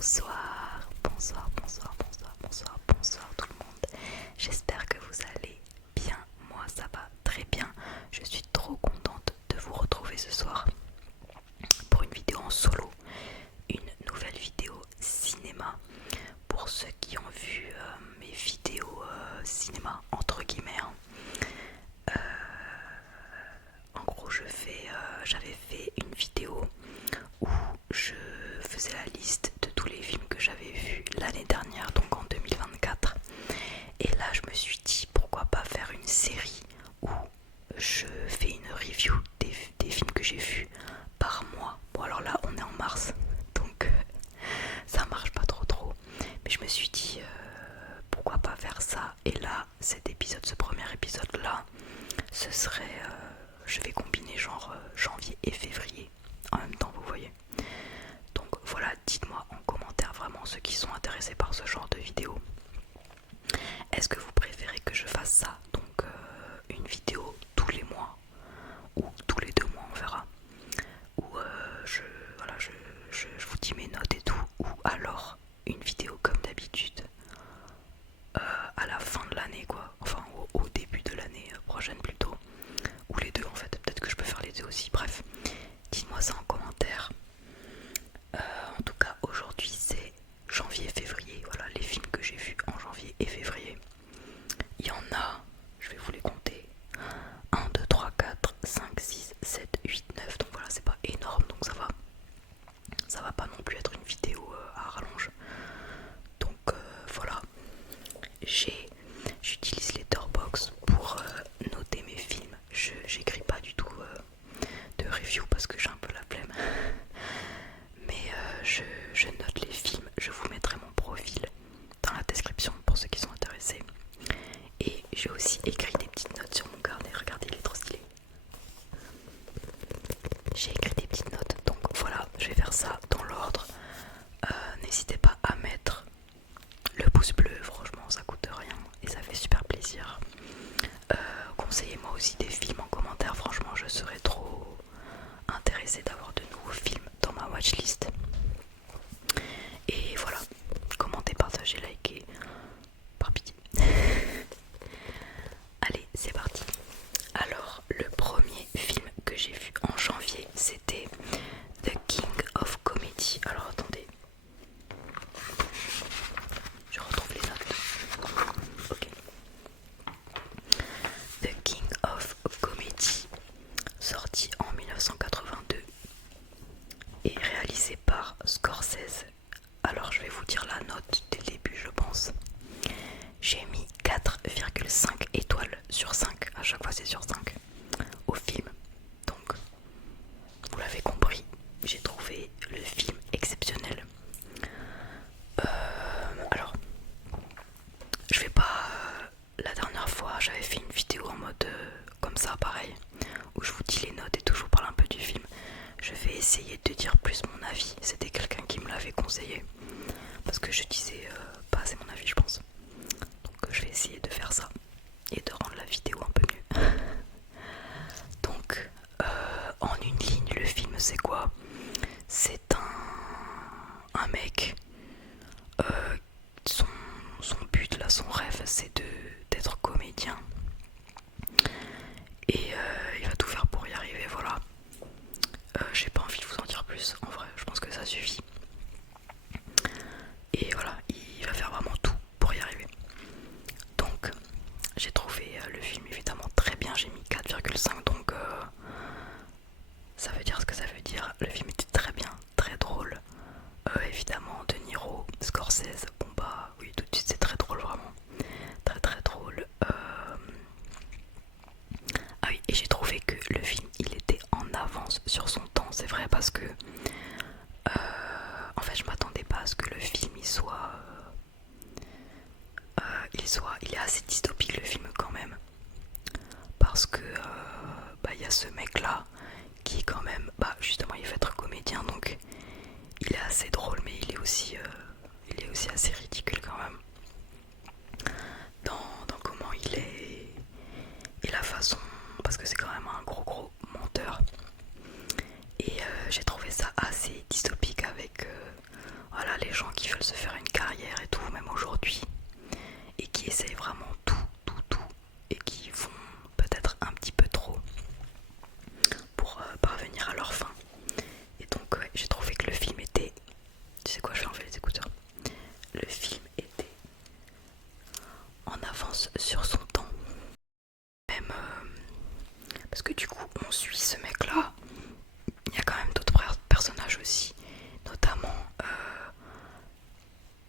Bonsoir tout le monde. J'espère que vous allez bien. Moi ça va très bien. Je suis trop contente de vous retrouver ce soir pour une vidéo en solo. Une nouvelle vidéo cinéma. Pour ceux qui ont vu mes vidéos cinéma entre guillemets. En gros j'avais fait une vidéo où je faisais la liste de tous les films que j'avais vus l'année dernière, donc en 2024. Et là je me suis dit pourquoi pas faire une série où je fais une review des films que j'ai vus par mois. Bon alors là on est en mars, donc ça marche pas trop. Mais je me suis dit pourquoi pas faire ça. Et là ce premier épisode là, ce serait... je vais combiner genre janvier et février en même temps, vous voyez. Donc voilà, dites-moi en commentaire vraiment ceux qui sont intéressés par ce genre de vidéo. Est-ce que vous préférez que je fasse ça, donc une vidéo tous les mois ou tous les 2 mois, on verra, ou je vous dis mes notes et tout, ou alors une vidéo comme d'habitude à la fin de l'année quoi, enfin au début de l'année prochaine plutôt, ou les deux en fait, peut-être que je peux faire les deux aussi, bref, dites-moi ça en commentaire. En tout cas aujourd'hui c'est janvier-février, voilà les films que j'ai vus en janvier et février. Il y en a, je vais vous les compter, 1, 2, 3, 4, 5, 6, 7, 8, 9, donc voilà c'est pas énorme, donc ça va pas non plus être une vidéo à rallonge. Donc voilà, j'utilise Letterboxd pour noter mes films. J'écris pas du tout de review parce que j'ai un peu la flemme. Mais je note les films, je vous mettrai mon profil dans la description pour ceux qui sont intéressés. Et j'ai aussi écrit des petites notes sur mon carnet, regardez il est trop stylé. J'ai écrit des petites notes, donc voilà, je vais faire ça dans l'ordre. N'hésitez pas à mettre le pouce bleu, franchement ça coûte rien et ça fait super plaisir. Conseillez-moi aussi des films en commentaire, franchement je serais trop intéressée d'avoir de nouveaux films dans ma watchlist. Et voilà, commentez, partagez, likez, par pitié. Allez, c'est parti. Alors, le premier film que j'ai vu en janvier, c'était The King of Comedy. Alors attendez, je retrouve les notes. Ok. The King of Comedy, sorti en 1982 et réalisé par Scorsese. Alors je vais vous dire la note dès le début je pense. J'ai mis 4,5 étoiles sur 5, à chaque fois c'est sur 5, au film. Donc vous l'avez compris, j'ai trouvé le film exceptionnel. Alors je vais pas... la dernière fois j'avais fait une vidéo en mode comme ça pareil, où je vous dis les notes et tout, je vous parle un peu du film. Je vais essayer de dire plus mon avis, c'était quelqu'un qui me l'avait conseillé, parce que je disais pas assez mon avis je pense. Donc je vais essayer de faire ça et de rendre la vidéo un peu mieux. Donc en une ligne le film c'est quoi? C'est un mec, son but là, son rêve c'est d'être comédien. Et il va tout faire pour y arriver, voilà. J'ai pas envie de vous en dire plus, en vrai, je pense que ça suffit. Et voilà, il va faire vraiment tout pour y arriver. Donc, j'ai trouvé le film évidemment très bien, j'ai mis 4,5, donc ça veut dire ce que ça veut dire. Le film était très bien, très drôle. Évidemment, De Niro, Scorsese, bon bah oui, tout de suite c'est très drôle, vraiment. Très drôle. Ah oui, et j'ai trouvé que le film il était en avance sur son temps, c'est vrai, parce que en fait je m'attendais pas à ce que le film il est assez dystopique le film quand même, parce que il y a ce mec là qui est quand même, justement il veut être comédien, donc il est assez drôle, mais il est aussi assez ridicule quand même dans comment il est et la façon, parce que c'est quand même un gros menteur. Et j'ai trouvé ça assez dystopique avec voilà, les gens on suit ce mec là. Il y a quand même d'autres personnages aussi, notamment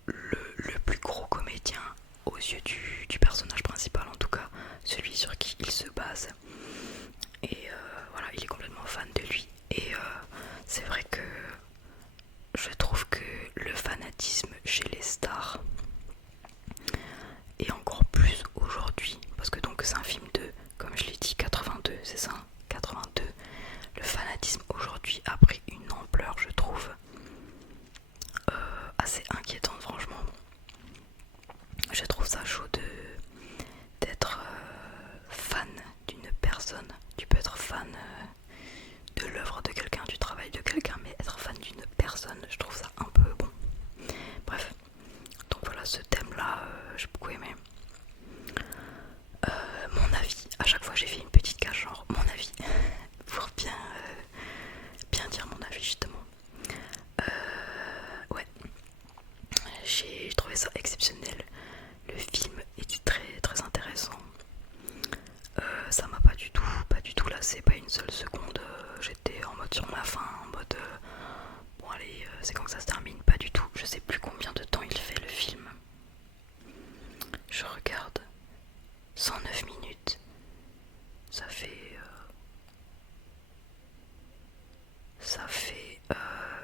le plus gros comédien aux yeux du personnage principal, en tout cas celui sur qui il se base. Et voilà, il est complètement fan de lui. Et c'est vrai que je trouve que le fanatisme chez les stars, et encore plus aujourd'hui, parce que donc c'est un film de, comme je l'ai dit, 82, c'est ça, 82. Le fanatisme aujourd'hui a pris une ampleur, je trouve, assez inquiétante, franchement. Je trouve ça chaud d'être fan d'une personne. Tu peux être fan de l'œuvre de quelqu'un, du travail de quelqu'un, mais être fan d'une personne, je trouve ça un peu bon. Bref, donc voilà, ce thème-là, j'ai beaucoup aimé. Mon avis, à chaque fois j'ai fait une petite case genre mon avis, pour bien dire mon avis justement. Ouais, j'ai trouvé ça exceptionnel. Le film était très intéressant. Ça m'a pas du tout lassé, pas une seule seconde. J'étais en mode sur ma faim, en mode bon allez, c'est quand que ça se termine, pas du tout. Je sais plus combien de temps il fait le film. Je regarde, 109 minutes. Ça fait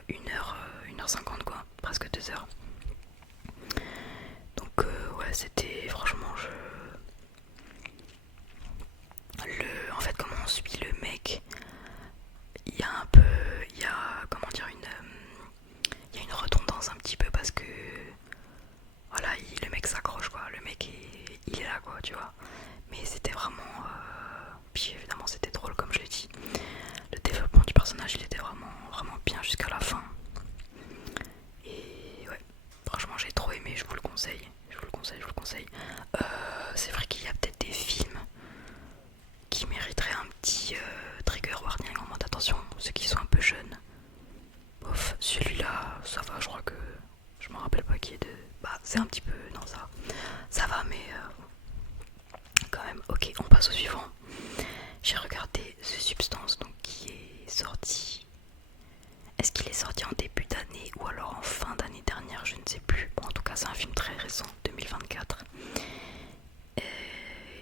1h50 quoi, presque 2 heures. Donc ouais, c'était franchement en fait, comment on suit le mec, il y a un peu, il y a comment dire il y a une redondance un petit peu parce que voilà, le mec s'accroche quoi, le mec il est là quoi, tu vois. Mais c'était vraiment puis évidemment c'était drôle comme je l'ai dit. Le développement du personnage il était vraiment bien jusqu'à la fin. Et ouais, franchement j'ai trop aimé, je vous le conseille. C'est vrai qu'il y a peut-être des films qui mériteraient un petit trigger warning en mode attention, ceux qui sont un peu jeunes. Bof, celui-là, ça va, je crois que je me rappelle pas qui est de. Bah, c'est un petit peu. Non, ça va, mais quand même. Ok, on passe au suivant. J'ai regardé The Substance, donc qui est sorti. Est-ce qu'il est sorti en début d'année ou alors en fin d'année dernière? Je ne sais plus. Bon, en tout cas, c'est un film très récent, 2024.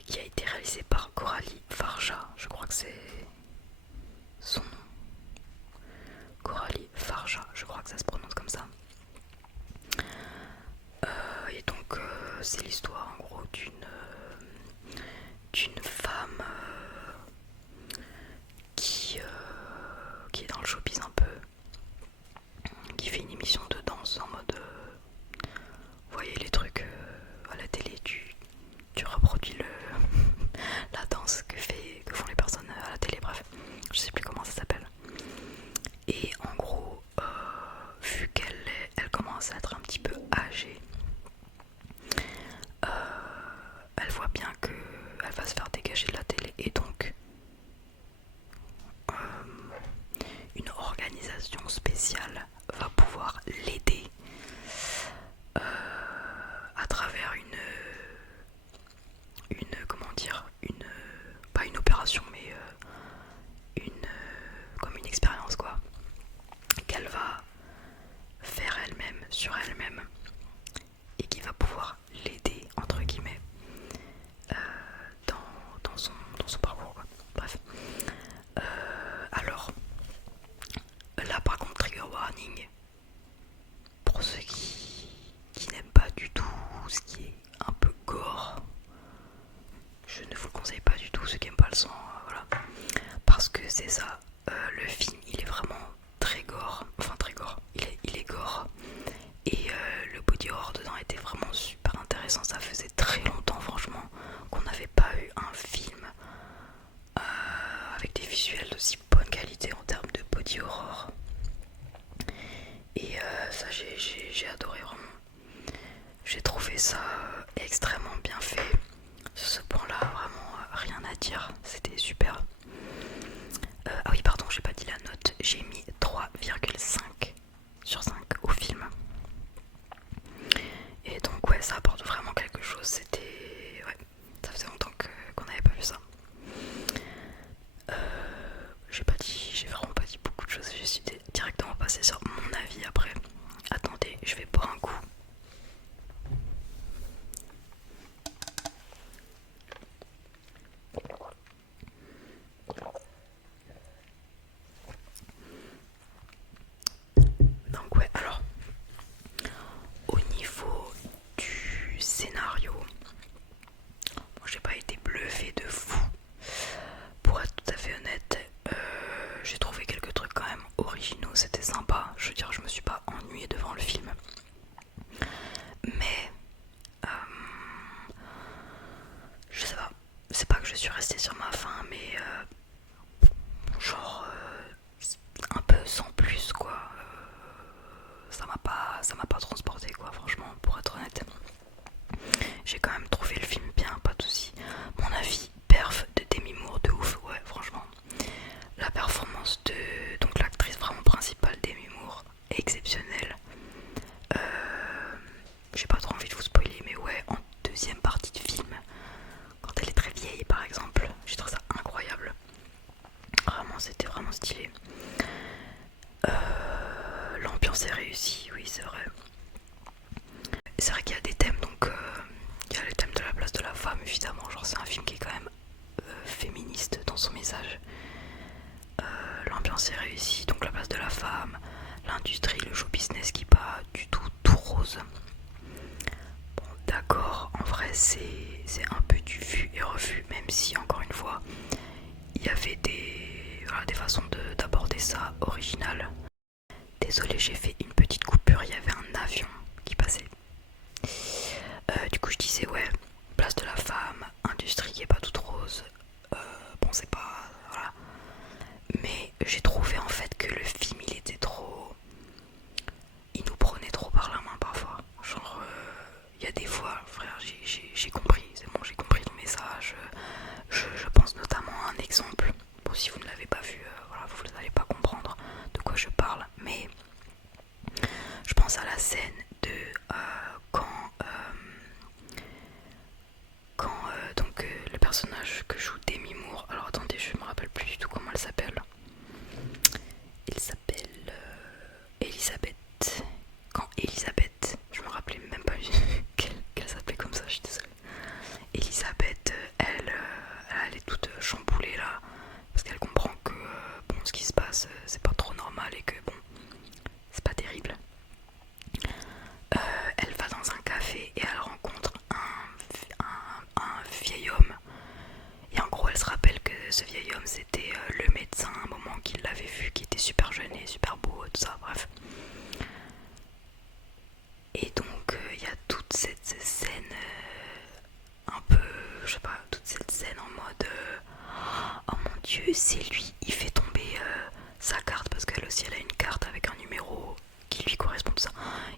Qui a été réalisé par Coralie Farja, je crois que c'est son nom. Coralie Farja, je crois que ça se prononce comme ça. Et donc c'est l'histoire en gros d'une femme qui est dans le showbiz un peu, qui fait une émission de danse en mode vous voyez les trucs à la télé, tu reproduis la danse que font les personnes à la télé, bref, je sais plus comment ça s'appelle. Et en gros, vu qu'elle commence à être un petit peu âgée, elle voit bien qu'elle va se faire dégager de la télé et donc une organisation spéciale va pouvoir l'aider à travers comment dire, pas une opération mais comme une expérience quoi, qu'elle va faire elle-même sur elle-même et qui va pouvoir l'aider entre guillemets dans son parcours quoi. Bref, alors là par contre trigger warning pour ceux qui n'aiment pas du tout ce qui est un peu gore. Je ne vous le conseille pas du tout, ceux qui n'aiment pas le sang, voilà, parce que c'est ça, le film il est vraiment très gore, enfin très gore, il est gore. Et le body horror dedans était vraiment super intéressant. Ça faisait très longtemps franchement qu'on n'avait pas eu un film avec des visuels d'aussi bonne qualité en termes de body horror. exceptionnel. J'ai pas trop envie de vous spoiler, mais ouais, en deuxième partie de film, quand elle est très vieille par exemple, j'ai trouvé ça incroyable. Vraiment, c'était vraiment stylé. L'ambiance est réussie, oui c'est vrai. C'est vrai qu'il y a des thèmes, donc il y a le thème de la place de la femme évidemment, genre c'est un film qui est quand même féministe dans son message. L'ambiance est réussie, donc la place de la femme, l'industrie, le show business qui est pas du tout rose. Bon d'accord, en vrai c'est un peu du vu et revu, même si encore une fois il y avait des façons d'aborder ça originales. Désolée, j'ai fait une petite coupure, il y avait un avion qui passait. Du coup je disais ouais, place de la femme, industrie qui est pas toute rose. Bon c'est pas... voilà. Mais j'ai trouvé en fait que le film il était trop... il nous prenait trop par la main parfois. Genre il y a des fois, frère, j'ai compris, c'est bon, j'ai compris ton message. Je pense notamment à un exemple. Bon si vous ne l'avez pas vu, voilà, vous n'allez pas comprendre de quoi je parle. Mais je pense à la scène de quand le personnage que joue Demi Moore, alors attendez, je me rappelle plus du tout comment elle s'appelle. Elle s'appelle Elisabeth. Quand Elisabeth, je me rappelais même pas qu'elle s'appelait comme ça, je suis désolée. Elisabeth, elle est toute chamboulée là, parce qu'elle comprend que bon, ce qui se passe, c'est pas trop normal et que bon, c'est pas terrible. Elle va dans un café et elle rencontre un vieil homme. Et en gros, elle se rappelle que ce vieil homme, c'était le médecin à un moment qu'il l'avait vu, qui était super jeune et super beau, tout ça, bref. Et donc, il y a toute cette scène un peu, je sais pas, toute cette scène en mode oh mon dieu, c'est lui, il fait tomber sa carte, parce qu'elle aussi, elle a une carte avec un numéro qui lui correspond, tout ça.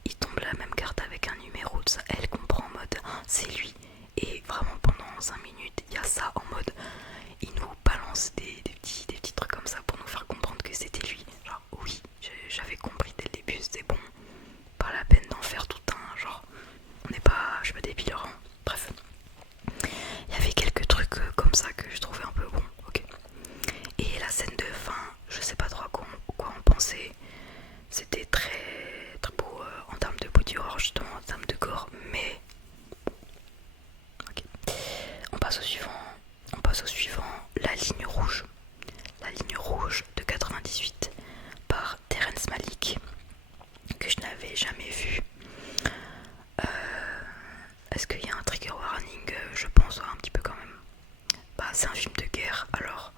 Il tombe la même carte avec un numéro, tout ça. Elle comprend en mode c'est lui. Et vraiment, pendant 5 minutes, il y a ça en mode il nous balance des petits trucs comme ça pour nous faire comprendre que c'était lui. Genre, oui, j'avais compris dès le début, c'était bon. Pas la peine d'en faire tout un. Genre, on n'est pas, je sais pas, des pilorants. Bref. Il y avait quelques trucs comme ça que je trouvais un peu bon, ok. Et la scène de fin, je sais pas trop à quoi en penser. C'était très beau en termes de body horror, justement, en termes de gore, mais. Ok. On passe au suivant. La ligne rouge. La ligne rouge de 98 par Terrence Malick, que je n'avais jamais vu. Est-ce qu'il y a un trigger warning? Je pense un petit peu quand même. Bah, c'est un film de guerre, alors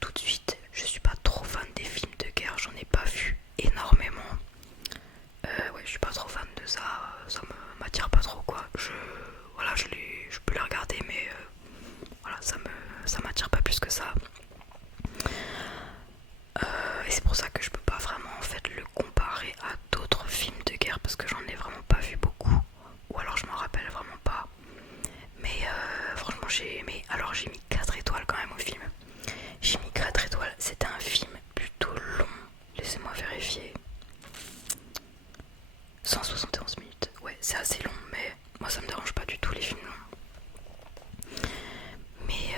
tout de suite, je suis pas trop fan des films de guerre, j'en ai pas vu énormément. Ouais, je suis pas trop fan de ça, ça m'attire pas trop quoi. Voilà, je peux les regarder, mais voilà, ça m'attire pas plus que ça. Et c'est pour ça que je peux pas vraiment en fait le comparer à d'autres films de guerre parce que j'en ai vraiment pas vu beaucoup, ou alors je m'en rappelle vraiment pas. Mais franchement j'ai aimé. Alors j'ai mis 4 étoiles quand même au film. J'ai mis 4 étoiles, c'était un film plutôt long. Laissez-moi vérifier. 171 minutes, ouais c'est assez long, mais moi ça me dérange pas du tout les films longs. Mais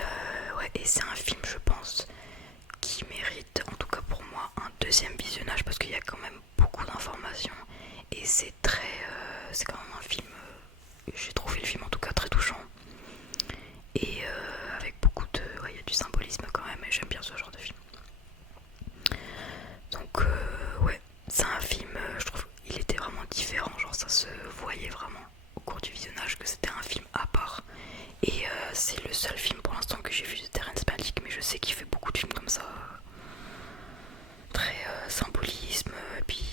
ouais, et c'est un film je pense qui mérite, en tout cas pour moi, un deuxième visionnage parce qu'il y a quand même beaucoup d'informations et c'est c'est quand même un film, j'ai trouvé le film en tout cas très touchant et avec beaucoup de, ouais, il y a du symbolisme quand même et j'aime bien ce genre de film. Donc ouais, c'est un film, je trouve il était vraiment différent, genre ça se voyait vraiment au cours du visionnage que c'était un film à part. Et c'est le seul film pour l'instant que j'ai vu de Terrence Malick, mais je sais qu'il fait beaucoup de films comme ça, très symbolisme, et puis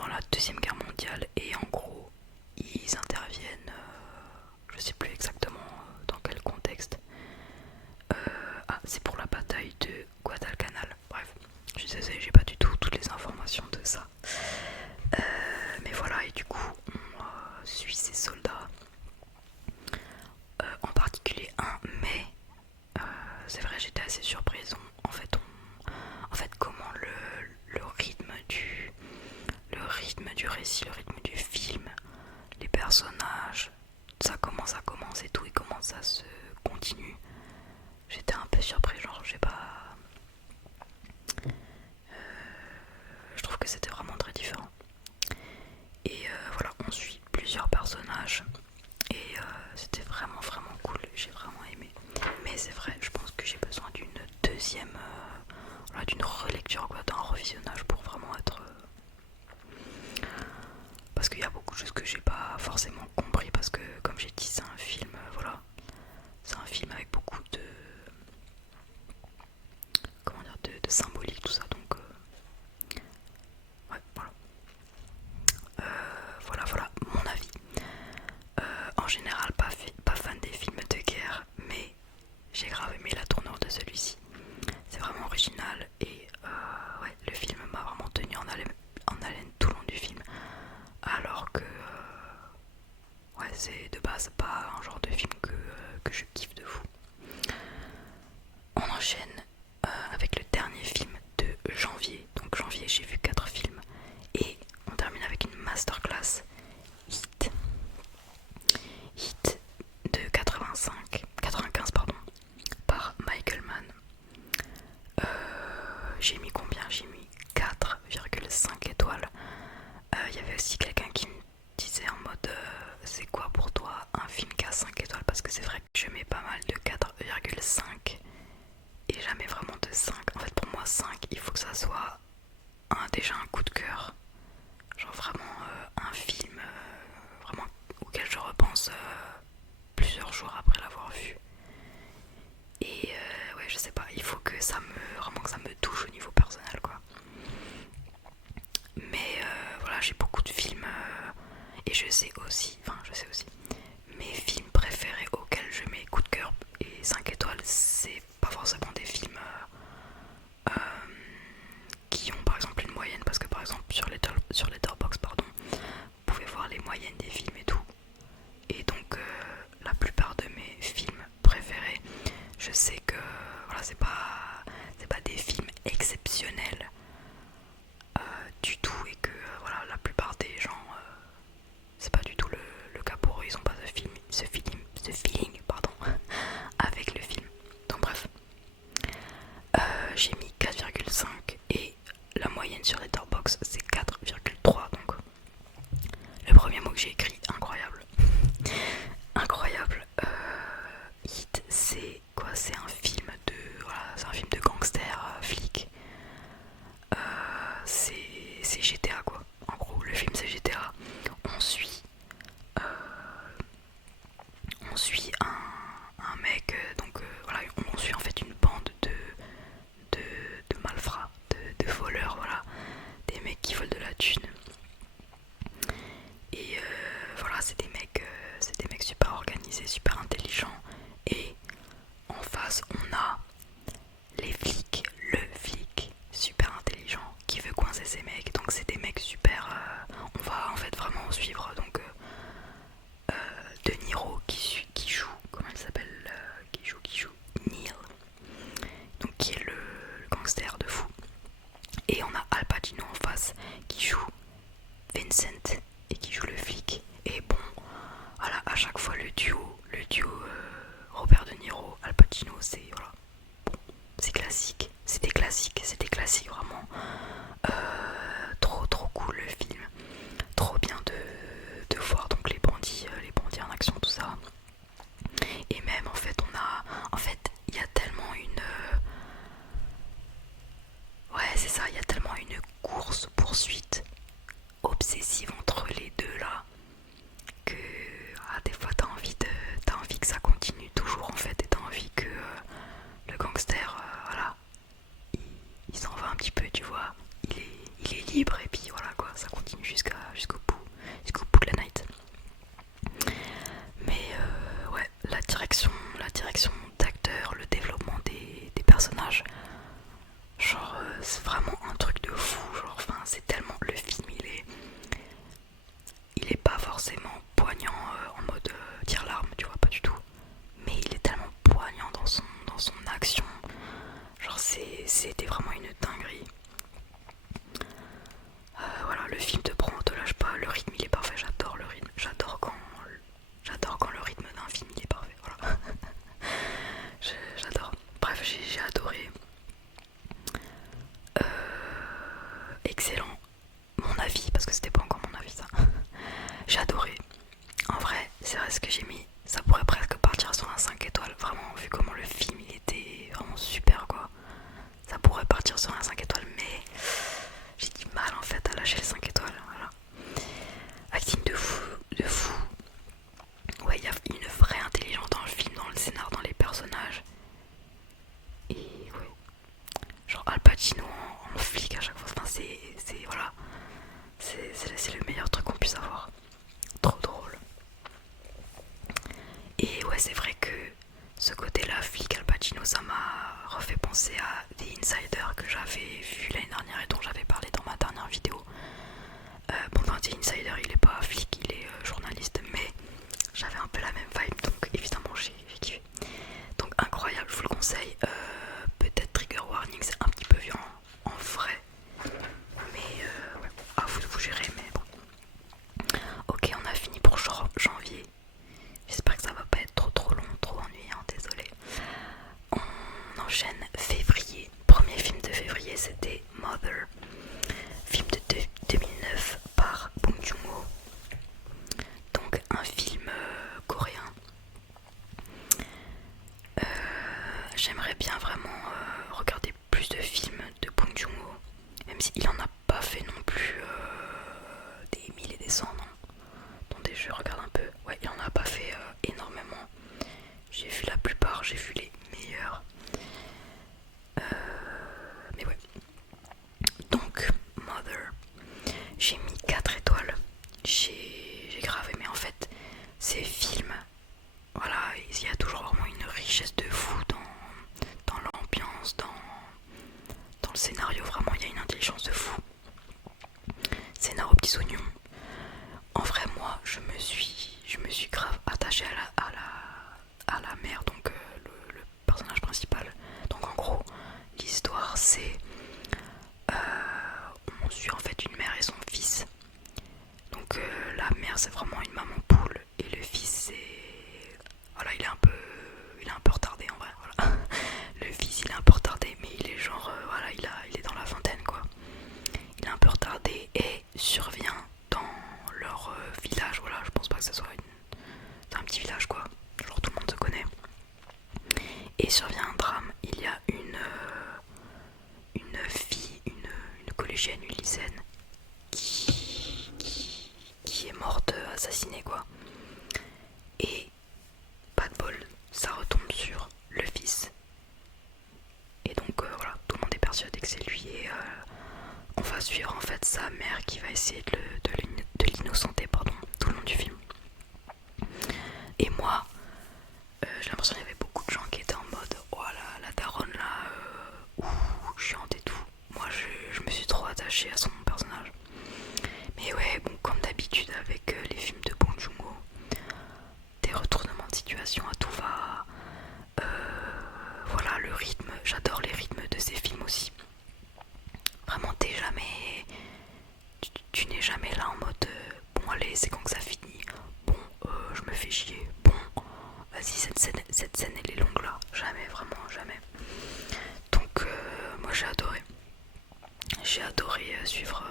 pendant la Deuxième Guerre mondiale et en gros ils interviennent, je sais plus exactement dans quel contexte. C'est pour la bataille de Guadalcanal. Bref, je suis désolée, j'ai pas du tout toutes les informations de ça. Mais voilà, et du coup on suit ces soldats, en particulier un, mais c'est vrai, j'étais assez surprise. En fait, comment le rythme du récit, le rythme du film, les personnages, comment ça commence et tout, et comment ça se continue. J'étais un peu surpris, genre j'ai pas... je trouve que c'était vraiment très différent. Et voilà, on suit plusieurs personnages et c'était vraiment vraiment cool, j'ai vraiment aimé. Mais c'est vrai, je pense que j'ai besoin d'une deuxième, voilà, d'une relecture, quoi, d'un revisionnage pour vraiment être... parce qu'il y a beaucoup de choses que j'ai pas forcément compris, parce que comme j'ai dit, c'est un film, voilà, c'est un film avec beaucoup de... comment dire, de symbolique, tout ça, donc... ouais, voilà. Voilà mon avis. En général, pas fan des films de guerre, mais j'ai grave aimé la tournure de celui-ci. C'est vraiment original et ouais, le film m'a vraiment tenu en haleine tout le long du film. Alors que ouais, c'est de base pas un genre de film que je kiffe de fou. On enchaîne avec le dernier film de janvier. Donc janvier, j'ai vu 4 films et on termine avec une masterclass, Hit de 95 pardon, par Michael Mann. J'ai mis combien? J'ai mis 4,5 étoiles. Il y avait aussi quelqu'un qui me disait en mode c'est quoi pour toi un film qui a 5 étoiles? Parce que c'est vrai que je mets pas mal de 4,5 et jamais vraiment de 5. En fait pour moi 5 il faut que ça soit déjà un coup de cœur. Genre vraiment un film vraiment auquel je repense plusieurs jours après l'avoir vu. Et ouais, je sais pas, il faut que vraiment que ça me touche au niveau personnel, quoi. Mais voilà, j'ai beaucoup de films et je sais aussi, mes films préférés auxquels je mets coup de cœur et 5 étoiles, c'est pas forcément des films qui ont par exemple une moyenne, parce que par exemple sur Letterboxd, pardon, vous pouvez voir les moyennes des films et tout. Et donc la plupart de mes films préférés, je sais que voilà, c'est pas des films exceptionnels du tout, et que voilà, la plupart des gens c'est pas du tout le cas pour eux, ils ont pas ce feeling pardon, avec le film. Donc bref, j'ai mis 4,5 et la moyenne sur Letterboxd c'est 4,3, donc le premier mot que j'ai écrit, incroyable. Incroyable. Hit, c'est quoi? C'est un film de... voilà, c'est un film de gangster, flic. C'est GTA, quoi. En gros, le film c'est GTA. On suit... on suit un mec, donc voilà, on suit en fait une bande de malfrats, de voleurs, voilà. Des mecs qui volent de la thune. Et voilà, c'est des mecs super organisés, super intelligents. Et en face, on a le flic super intelligent qui veut coincer ces mecs. Donc c'est des mecs super... on va en fait vraiment suivre donc De Niro qui joue... comment elle s'appelle qui joue Neil. Donc qui est le gangster de fou. Et on a Al Pacino en face qui joue Vincent et qui joue le flic. Et bon, voilà, à chaque fois le duo Robert De Niro, Al Pacino, c'est voilà, bon, c'est classique, c'était classique vraiment. Trop cool le film, trop bien de voir donc les bandits en action, tout ça. Et même en fait il y a tellement une ouais c'est ça, il y a tellement une course poursuite obsessive entre c'était pas encore mon avis ça. J'ai adoré. En vrai, c'est vrai ce que j'ai mis. Ça pourrait presque partir sur un 5 étoiles. Vraiment, vu comment le film il était vraiment super quoi. Ça pourrait partir sur un 5 étoiles, mais j'ai du mal en fait à lâcher le 5 étoiles. Voilà. Acting de fou, de fou. Ouais, il y a une vraie intelligence dans le film, dans le scénar, dans les personnages. Et ouais. Genre Al Pacino en flic à chaque fois. Enfin, voilà. C'est le meilleur truc qu'on puisse avoir. Trop drôle. Et ouais, c'est vrai que ce côté-là, flic Al Pacino, ça m'a refait penser à The Insider que j'avais vu l'année dernière et dont j'avais parlé dans ma dernière vidéo. Bon, dans The Insider, il est pas flic, il est journaliste, mais j'avais un peu la même vibe, donc évidemment j'ai kiffé. Donc incroyable, je vous le conseille. Peut-être trigger warning, c'est un petit peu violent en vrai, mais ouais, à vous de vous gérer, mais bon. Ok, on a fini pour janvier. J'espère que ça va pas être trop long, trop ennuyant, désolé. On enchaîne février. Premier film de février, c'était Mother, film de 2009 par Bong Joon-ho. Donc un film coréen. J'aimerais bien vraiment regarder plus de films de Bong Joon-ho, même s'il en a pas fait non plus des mille et des cents, non. Attendez, je regarde un peu. Ouais, il en a pas fait énormément. J'ai vu la plupart, j'ai vu les meilleurs. Mais ouais. Donc, Mother, j'ai mis 4 étoiles. J'ai grave aimé en fait ces films. Voilà, il y a toujours vraiment une richesse de fou dans l'ambiance, dans le scénario. Vraiment, il y a une intelligence de fou. Scénario petits oignons. En vrai, moi, je me suis grave attachée à la mère, donc le personnage principal. Donc en gros, l'histoire c'est on suit en fait une mère et son fils. Donc la mère c'est vraiment une maman poule et le fils c'est voilà, il est un peu retardé en vrai. Voilà. Le fils il est un peu retardé, mais il est genre voilà, il est dans la vingtaine quoi. Il est un peu retardé et survient dans leur village. Voilà, je pense pas que ça soit c'est un petit village quoi. Genre tout le monde se connaît. Et survient un drame. Il y a une fille, une collégienne, une lycéenne qui est morte assassinée quoi. Et pas de bol, ça retombe sur le fils. Et donc voilà, tout le monde est persuadé que c'est lui et on va suivre en fait sa mère qui va essayer de l'innocenter pardon, tout le long du film. Et moi, j'ai l'impression qu'il y avait beaucoup de gens qui étaient en mode oh la daronne là, chiante et tout. Moi je me suis trop attachée à son personnage. Mais ouais, bon, comme d'habitude avec les films de Bong Joon-ho, des retournements de situation à tout va. Voilà, le rythme, j'adore les rythmes de ces films aussi. Vraiment, t'es jamais. Tu n'es jamais là en mode bon, allez, c'est quand que ça finit. Bon, je me fais chier. Bon, vas-y, cette scène elle est longue là. Jamais, vraiment, jamais. Donc, moi j'ai adoré. J'ai adoré suivre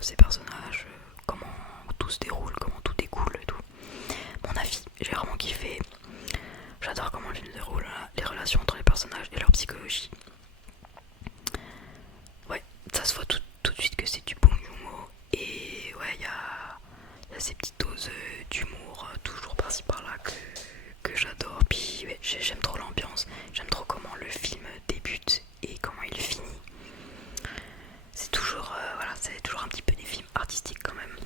ces personnages, comment tout se déroule, comment tout découle et tout. Mon avis, j'ai vraiment kiffé. J'adore comment le film se déroule, les relations entre les personnages et leur psychologie. Ouais, ça se voit tout de suite que c'est du bon humour. Et ouais, il y a ces petites doses d'humour toujours par-ci par-là que j'adore. Puis ouais, j'aime trop l'ambiance, j'aime trop comment le film débute et comment il finit. C'est toujours, voilà, c'est toujours un petit peu des films artistiques quand même,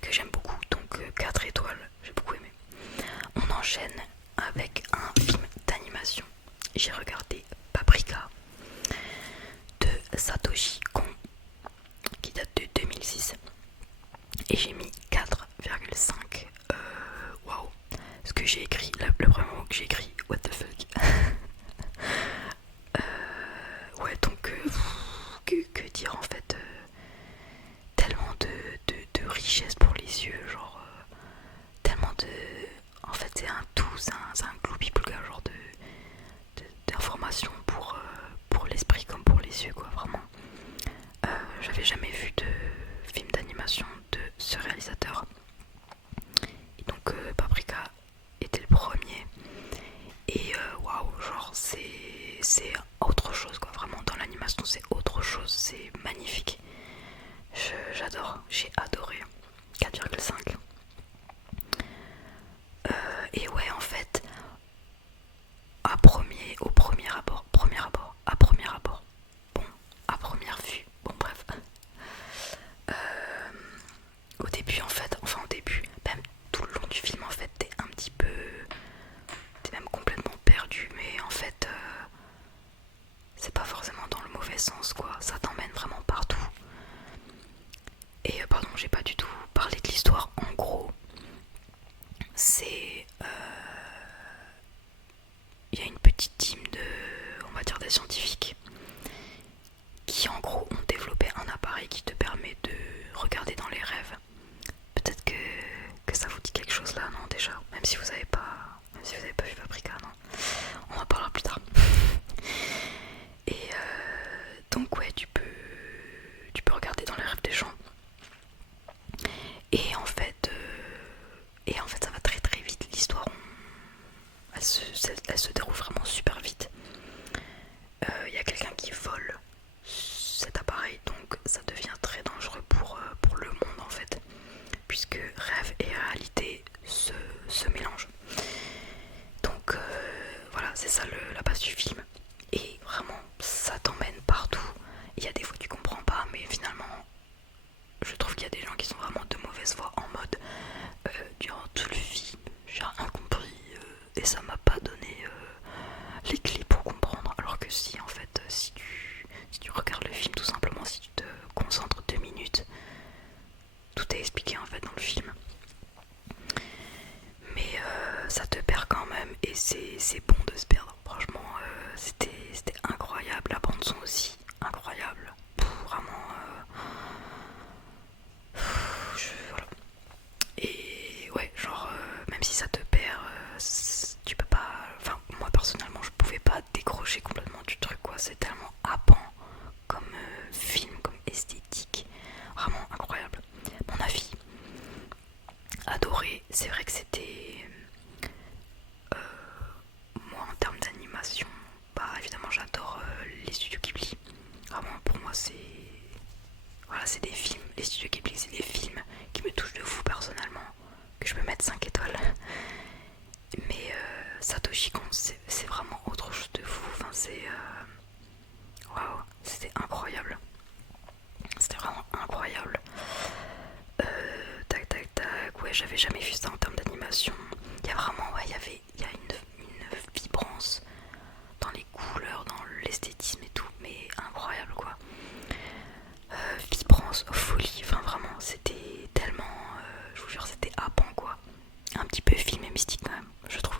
que j'aime beaucoup. Donc 4 étoiles, j'ai beaucoup aimé. On enchaîne avec un film d'animation. J'ai regardé Paprika de Satoshi Kon qui date de 2006 et j'ai mis 4,5. Waouh, ce que j'ai écrit, le premier mot que j'ai écrit, what the fuck. Ouais, donc que dire en fait, tellement de richesse pour les yeux, genre tellement de. En fait, c'est un tout, c'est un gloubi-boulga, genre d'informations pour l'esprit comme pour les yeux, quoi, vraiment. J'avais jamais vu de film d'animation qui sont vraiment de mauvaise foi en mode durant tout le film j'ai rien compris et ça m'a pas donné les clés pour comprendre, alors que si en fait si tu regardes le film tout simplement, si tu te concentres 2 minutes, tout est expliqué en fait dans le film. Mais ça te perd quand même et c'est bon de se perdre. Franchement c'était incroyable, la bande son aussi incroyable. Vraiment voilà. Et ouais, genre même si ça te perd, tu peux pas. Enfin, moi personnellement, je pouvais pas décrocher complètement du truc, quoi. C'est tellement happant comme film, comme esthétique, vraiment incroyable. Mon avis, adoré. C'est vrai que c'était moi en termes d'animation, bah évidemment j'adore les studios Ghibli. Vraiment pour moi c'est voilà, c'est des films, les studios Ghibli c'est des films qui me touchent de fou personnellement, que je peux mettre 5 étoiles. Mais Satoshi Kon c'est vraiment autre chose de fou. Enfin c'est waouh, c'était incroyable. C'était vraiment incroyable. Tac tac tac, ouais j'avais jamais vu ça en termes d'animation. Il y a vraiment, ouais, il y a une vibrance dans les couleurs, dans l'esthétisme et tout, mais incroyable quoi. Vibrance, folie, enfin vraiment c'était tellement, je vous jure c'était happant quoi. Un petit peu film et mystique quand même, je trouve.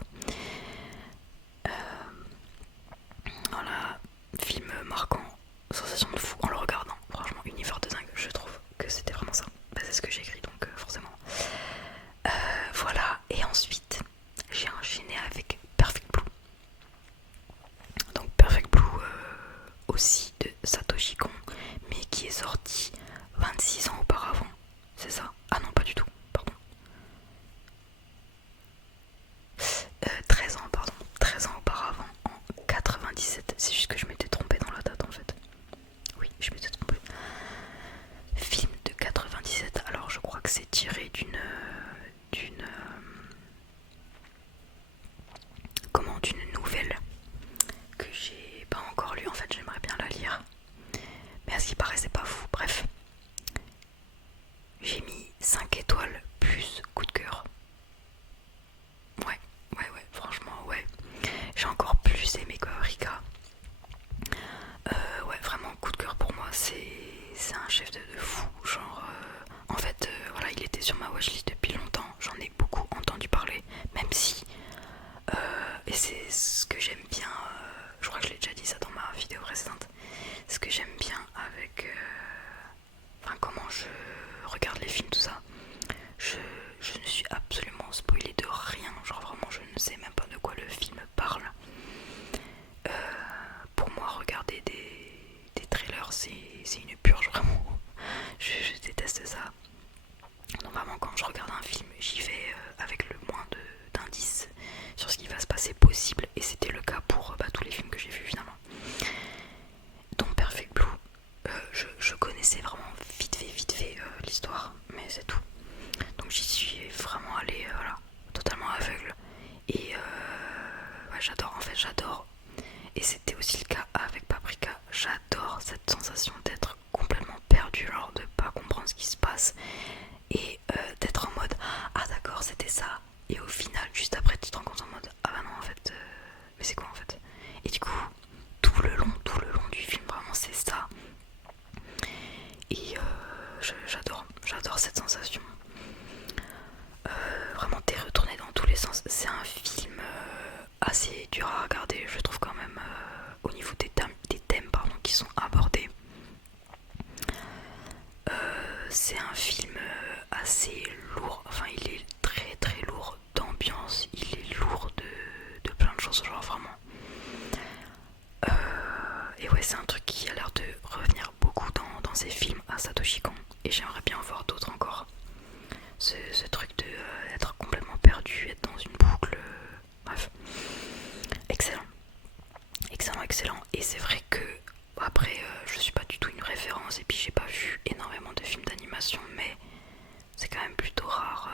Voilà, film marquant, sensation de fou en le regardant. Franchement, univers de dingue, je trouve que c'était vraiment ça. Bah, c'est ce que j'ai écrit donc forcément. Voilà, et ensuite j'ai enchaîné avec Perfect Blue. Donc Perfect Blue aussi de Satoshi Kon, mais qui est sorti 26 ans auparavant. C'est ça? Ah non, pas du tout, pardon. 13 ans, pardon. 13 ans auparavant, en 97. C'est juste que je m'étais trompée dans la date en fait. Oui, je m'étais trompée. Film de 97, alors je crois que c'est tiré d'une d'une nouvelle que j'ai pas encore lue. En fait, j'aimerais bien la lire, mais à ce qui paraît, c'est pas fou. Bref, j'ai mis 5 étoiles plus coup de cœur. Ouais, franchement, ouais. J'ai encore plus aimé que Rika. Ouais, vraiment, coup de cœur pour moi, c'est un chef de fou. Genre, en fait, voilà, il était sur ma watchlist depuis longtemps. J'en ai beaucoup entendu parler, même si. Et c'est ce que j'aime bien. Je crois que je l'ai déjà dit ça dans ma vidéo précédente. Ce que j'aime bien avec. Enfin, comment je regarde les films, tout ça. Je ne suis absolument spoilée de rien. Genre, vraiment, je ne sais même pas de quoi le film parle. Pour moi, regarder des trailers, c'est une purge, vraiment. Je déteste ça. Donc vraiment, quand je regarde un film, j'y vais avec le moins d'indices sur ce qui va se passer possible. Et c'était le cas pour tous les films que j'ai vus finalement. Donc Perfect Blue, je connaissais vraiment vite fait l'histoire, mais c'est tout. Donc j'y suis vraiment allée voilà, totalement aveugle. Et ouais, j'adore, en fait j'adore. Et c'était aussi le cas avec Paprika. J'adore cette sensation d'être complètement perdu, genre de pas comprendre ce qui se passe. Et d'être en mode ah d'accord c'était ça. Et au final juste après tu te rends compte en mode ah bah non en fait mais c'est quoi en fait. Et du coup tout le long du film vraiment c'est ça. Et j'adore cette sensation. Vraiment t'es retourné dans tous les sens. C'est un film assez dur à regarder je trouve quand même au niveau des thèmes pardon, qui sont abordés. C'est un film assez lourd, enfin il est très lourd d'ambiance, il est lourd de plein de choses, genre vraiment. Et ouais, c'est un truc qui a l'air de revenir beaucoup dans ces films à Satoshi Kon, et j'aimerais bien en voir d'autres encore. Ce truc d'être complètement perdu, être dans une boucle, bref. Excellent. Et c'est vrai que après je suis pas du tout une référence et puis j'ai pas vu énormément de films d'animation, mais c'est quand même plutôt rare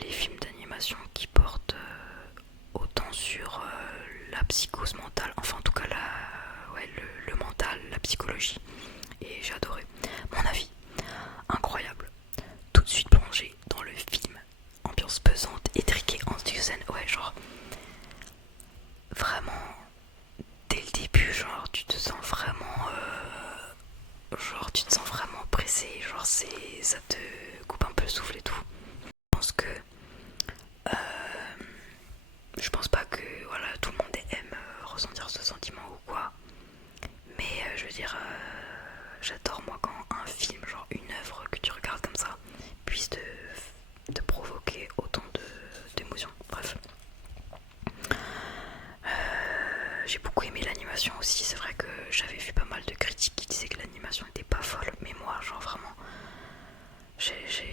les films d'animation qui portent autant sur la psychose mentale, enfin en tout cas le mental, la psychologie, et j'ai adoré. Mon avis,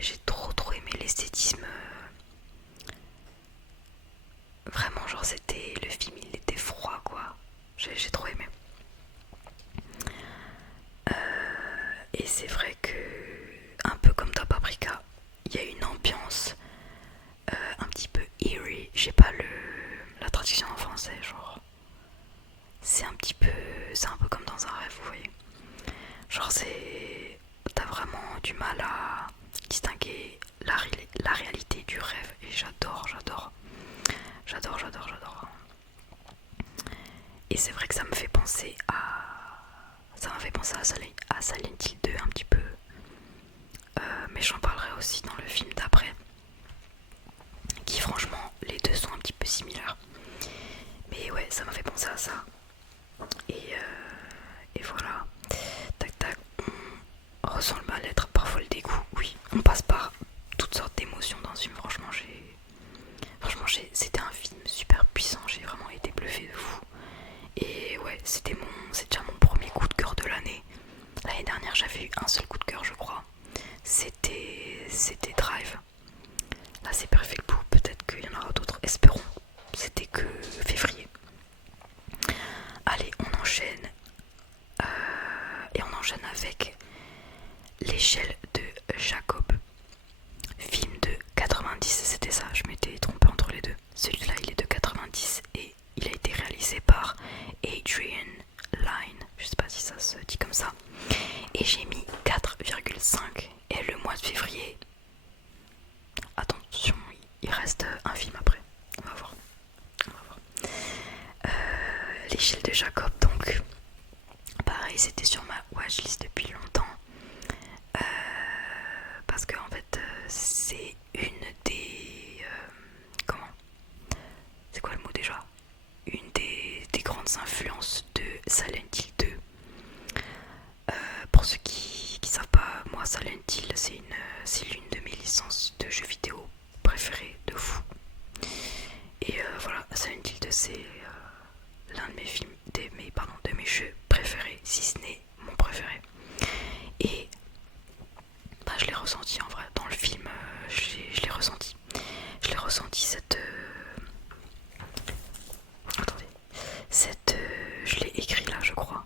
j'ai trop aimé l'esthétisme. Vraiment, genre c'était le film, il était froid quoi. J'ai trop aimé. Et c'est vrai que un peu comme dans Paprika, il y a une ambiance un petit peu eerie. J'ai pas la traduction en français, genre c'est un peu comme dans un rêve, vous voyez. Genre t'as vraiment du mal à distinguer la réalité du rêve et j'adore. Et c'est vrai que ça m'a fait penser à Silent Hill 2 un petit peu. Mais j'en parlerai aussi dans le film d'après. Qui franchement, les deux sont un petit peu similaires. Mais ouais, ça m'a fait penser à ça. Et voilà. Tac tac, on ressent le mal-être, parfois le dégoût. Oui, on passe par toutes sortes d'émotions dans ce film. C'était un film super puissant. J'ai vraiment été bluffée de fou. Et ouais, c'est déjà mon premier coup de cœur de l'année. L'année dernière, j'avais eu un seul coup de cœur, je crois. C'était Drive. Là, c'est Perfect Blue. Peut-être qu'il y en aura d'autres. Espérons. C'était que février. Allez, on enchaîne. Et on enchaîne avec L'échelle de Jacob. Film de 90, c'était ça, je m'étais trompée entre les deux. Celui-là, il est de 90 et il a été réalisé par Adrian Lyne. Je sais pas si ça se dit comme ça. Et j'ai mis 4,5. Et le mois de février, attention, il reste un film après. On va voir. L'échelle de Jacob, donc pareil, c'était sur ma watchlist depuis longtemps. Parce que en fait, c'est une des... comment c'est quoi le mot déjà? Une des grandes influences de Silent Hill 2. Pour ceux qui savent pas, moi Silent Hill c'est l'une de mes licences de jeux vidéo préférées de fou. Et voilà, Silent Hill 2 c'est l'un de mes films, de mes jeux préférés, si ce n'est mon préféré. Et bah, je l'ai ressenti en vrai dans le film, je l'ai ressenti. Je l'ai ressenti cette attendez, je l'ai écrit là, je crois.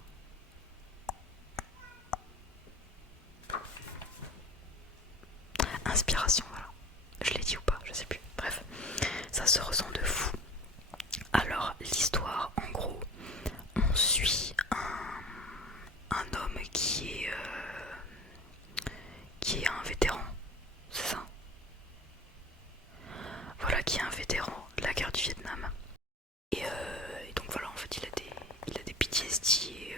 Inspiration, voilà. Je l'ai dit ou pas, je sais plus. Bref, ça se ressent de fou. Alors, l'histoire, en gros, on suit un homme qui est un vétéran, c'est ça? Voilà, qui est un vétéran de la guerre du Vietnam. Et donc voilà, en fait, il a des PTSD et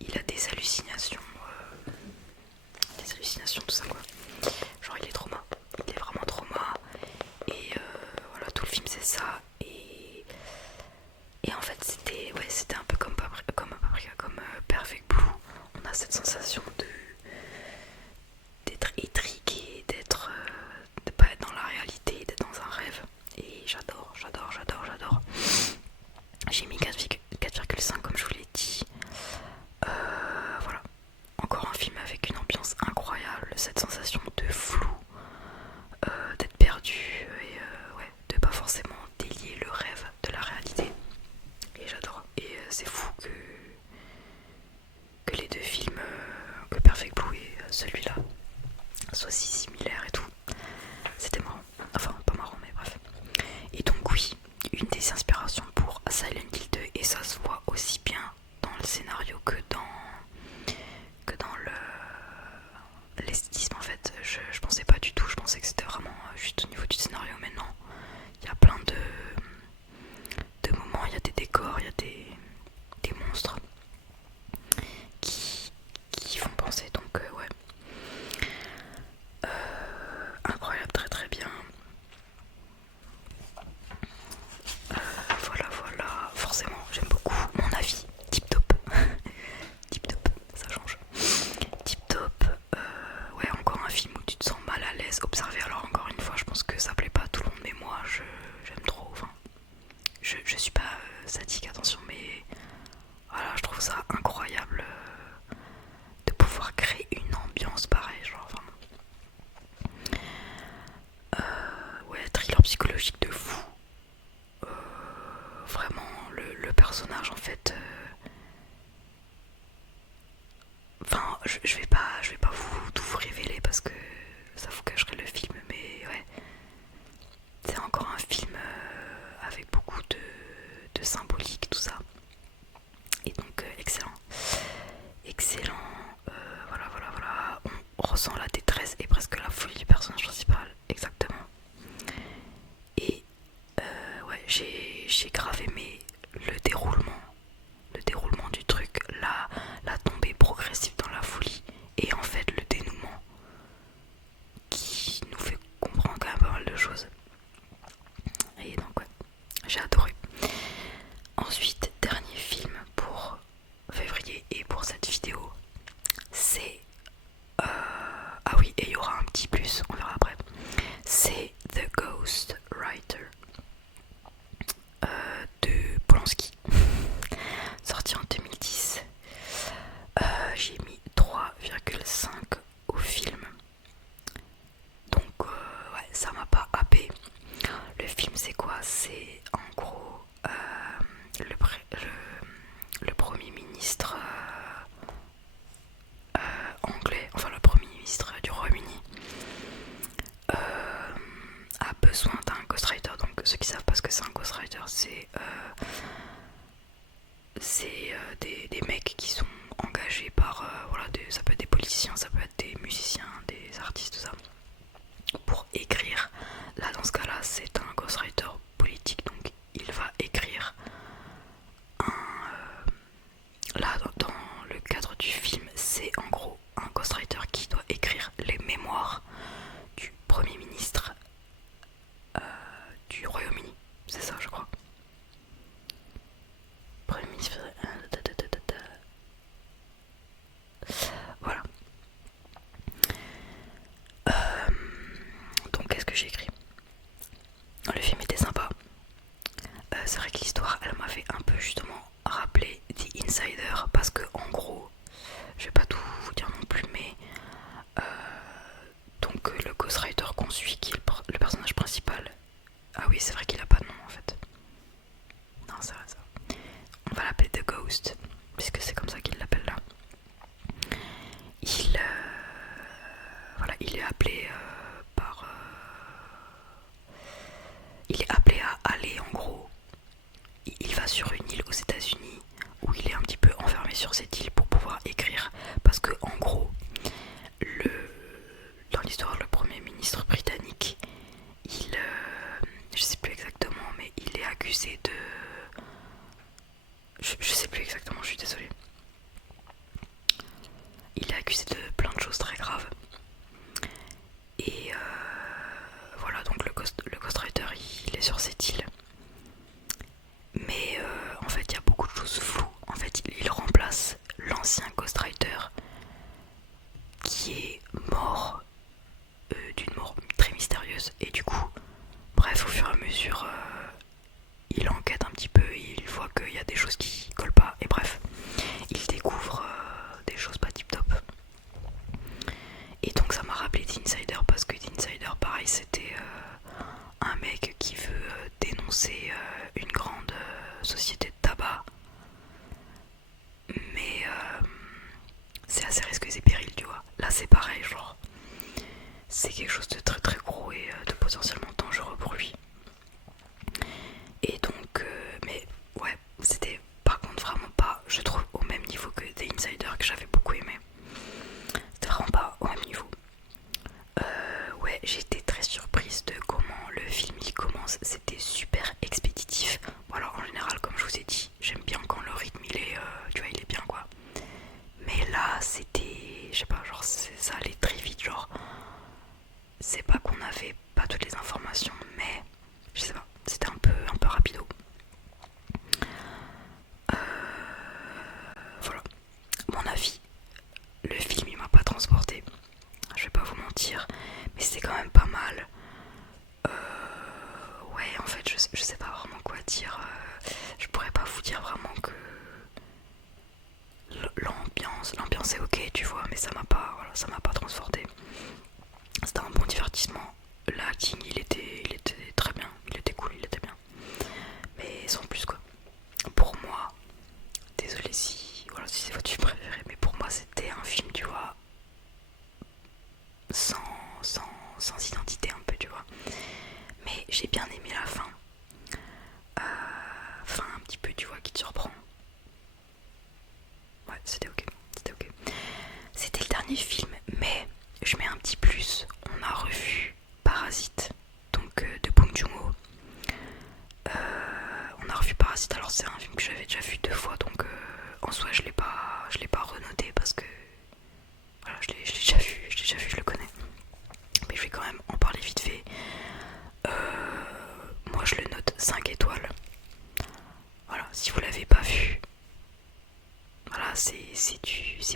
il a des hallucinations, tout ça quoi. Genre il est trauma, il est vraiment trauma. Et voilà, tout le film c'est ça. Et en fait c'était un peu comme Perfect Blue. On a cette sensation d'être étriqué, de pas être dans la réalité, d'être dans un rêve. Et j'adore. J'ai mis 4,5 comme je vous l'ai dit. Voilà, encore un film avec une ambiance incroyable, cette sensation de flou, d'être perdu et ouais, de pas forcément délier le rêve de la réalité. Et j'adore. Et c'est fou que les deux films, que Perfect Blue et celui-là, soient si similaires et tout. C'était marrant. Enfin, pas marrant, mais bref. Et donc oui, une des inspirations pour Silent Hill 2, et ça se voit aussi bien dans le scénario que dans l'esthétisme en fait. Je pensais pas du tout, je pensais que c'était vraiment juste au niveau du scénario, mais non. Il y a plein de moments, il y a des décors, il y a des monstres qui font penser, donc ouais. c'est en gros le premier ministre anglais, enfin le premier ministre du Royaume-Uni, a besoin d'un ghostwriter. Donc ceux qui savent pas ce que c'est un ghostwriter, c'est des mecs qui sont engagés par, ça peut être des politiciens, ça peut être des musiciens, des artistes, tout ça, pour écrire. Là dans ce cas-là, c'est un ghostwriter politique, donc il va écrire là dans le cadre du film, c'est en gros un ghostwriter qui doit écrire les mémoires du premier ministre du Royaume-Uni, c'est ça je crois. Premier ministre. Voilà. Donc qu'est-ce que j'ai écrit? Le film était sympa. C'est vrai que l'histoire, elle m'avait un peu justement rappelé The Insider, parce que en gros, je vais pas tout vous dire non plus, mais donc le ghostwriter qu'on suit, qui est le personnage principal. Ah oui, c'est vrai qu'il a pas de nom en fait. Non, c'est vrai ça. On va l'appeler The Ghost, puisque c'est comme ça qu'il l'appelle là. Il est appelé il est appelé à aller en gros. Il va sur une île aux États-Unis où il est un petit peu enfermé sur cette île pour pouvoir écrire, parce que en gros, dans l'histoire, le premier ministre britannique, je sais plus exactement, mais il est accusé de, je sais plus exactement, je suis désolée. Il est accusé de plein de choses très graves. Et voilà, donc le ghostwriter, il est sur cette île. Mais en fait, il y a beaucoup de choses floues. En fait, il remplace l'ancien ghostwriter qui est mort d'une mort très mystérieuse. Et du coup, bref, au fur et à mesure, il enquête un petit peu et il voit qu'il y a des choses qui collent pas. Et bref, il découvre des choses pas tip top. Et donc ça m'a rappelé d'Insider, parce que d'Insider, pareil, c'était un mec qui veut dénoncer une grande société de tabac. Mais c'est assez risqué, c'est péril, tu vois. Là c'est pareil, genre c'est quelque chose de très très gros et de potentiellement dangereux pour lui. Et donc, mais ouais, c'était par contre vraiment pas, je trouve, au même niveau que The Insider, que j'avais beaucoup aimé. C'était vraiment pas au même niveau. Ouais, j'ai été très surprise de comment le film il commence. C'était super expéditif. Bon, alors en général, comme je vous ai dit, j'aime bien quand le rythme il est, tu vois, il est bien quoi. Mais là, c'était, je sais pas, genre ça allait très vite, genre. C'est pas qu'on avait pas toutes les informations, mais je sais pas, c'était un peu rapido. Voilà, mon avis, le film il m'a pas transporté, je vais pas vous mentir, mais c'était quand même pas mal. Ouais, en fait, je sais pas vraiment quoi dire. Je pourrais pas vous dire vraiment que l'ambiance est ok, tu vois, mais ça m'a pas transporté. C'était un bon divertissement. L'acting, il était très bien, il était cool, il était bien. Mais sans plus quoi. Pour moi, désolé si c'est votre film préféré, mais pour moi c'était un film, tu vois, sans identité un peu, tu vois. Mais j'ai bien aimé la fin. Fin un petit peu, tu vois, qui te surprend. Ouais, c'était ok. C'était le dernier film, mais je mets un petit plus. On a revu Parasite, donc de Bong Joon-ho. On a revu Parasite, alors c'est un film que j'avais déjà vu 2 fois, donc en soi je l'ai pas renoté parce que voilà, je l'ai déjà vu, je le connais. Mais je vais quand même en parler vite fait. Moi je le note 5 étoiles. Voilà, si vous l'avez pas vu, voilà, c'est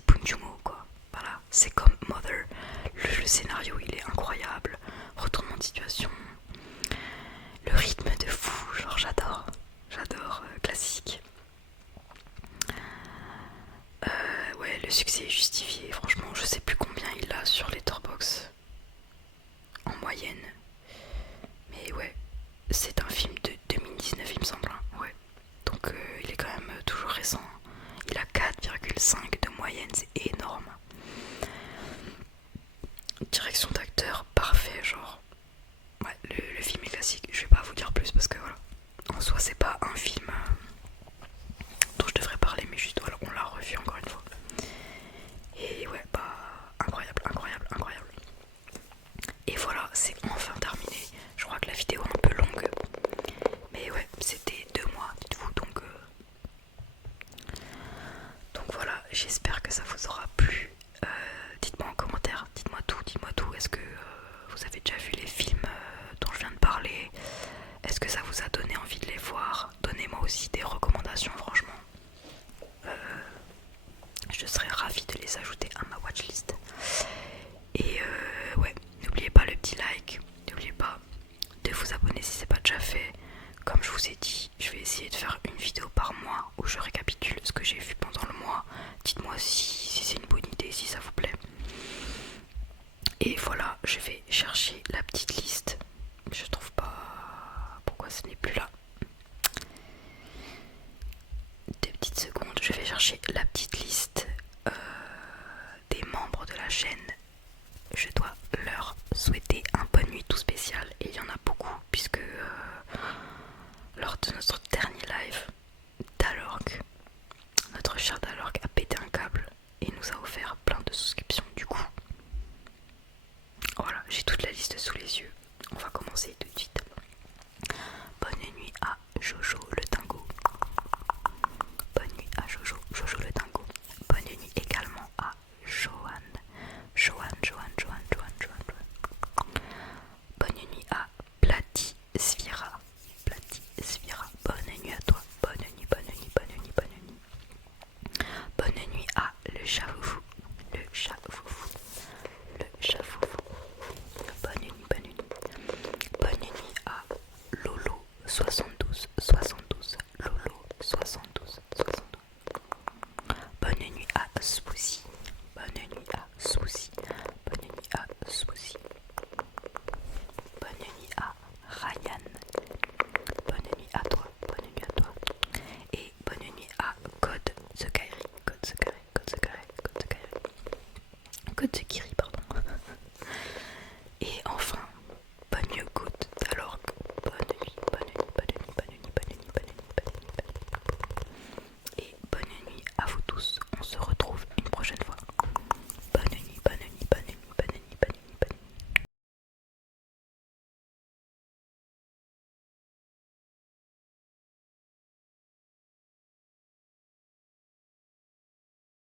Bong Joon-ho quoi. Voilà, c'est comme Mother. Le scénario il est incroyable. Retournement de situation. Le rythme de fou, genre j'adore, classique. Ouais, le succès est justifié, franchement, je sais plus combien il a sur Letterboxd en moyenne. Mais ouais, c'est un film de 2019 il me semble, hein. Ouais. Donc il est quand même toujours récent. Il a 4,5 de moyenne, c'est énorme. Direction d'acteur, parfait, genre. Ouais, le film est classique, je vais pas vous dire plus parce que voilà. En soi c'est pas un film dont je devrais parler, mais juste voilà, on l'a revu encore une fois. Et ouais, bah incroyable, incroyable, incroyable. Et voilà, c'est enfin terminé. Je crois que la vidéo est un peu longue. Mais ouais, c'était 2 mois, dites-vous, donc voilà, j'espère que ça vous aura plu. Dites-moi en commentaire, dites-moi tout. Est-ce que vous avez déjà vu les films dont je viens de parler? Est-ce que ça vous a donné envie de les voir? Donnez-moi aussi des recommandations, franchement. Je serais ravie de les ajouter à ma watchlist. Et ouais, n'oubliez pas le petit like, n'oubliez pas de vous abonner si c'est pas déjà fait. Comme je vous ai dit, je vais essayer de faire une vidéo par mois où je récapitule ce que j'ai vu pendant le mois. Dites-moi si c'est une bonne idée, si ça vous plaît. Et voilà, je vais chercher la petite liste. Je trouve pas pourquoi ce n'est plus là. 2 petites secondes, je vais chercher la petite liste des membres de la chaîne. Je dois leur souhaiter un bonne nuit tout spécial. Et il y en a beaucoup puisque lors de notre dernier live, Dalorg, notre cher Dalorg a pété un câble et nous a offert plein de souscriptions. Du coup, voilà, j'ai toute la liste sous les yeux. On va commencer tout de suite. Bonne nuit à Jojo le Dingo. Bonne nuit à Jojo le Dingo. Bonne nuit également à Johan. Bonne nuit à Plati Sphira. Bonne nuit à toi. Bonne nuit. Bonne nuit à le chat foufou. Bonne nuit. Bonne nuit à Lolo 72. Bonne nuit à Swoozy. Bonne nuit à Ryan. Bonne nuit à toi. Et bonne nuit à Code the Kyrie. Code the Kyrie.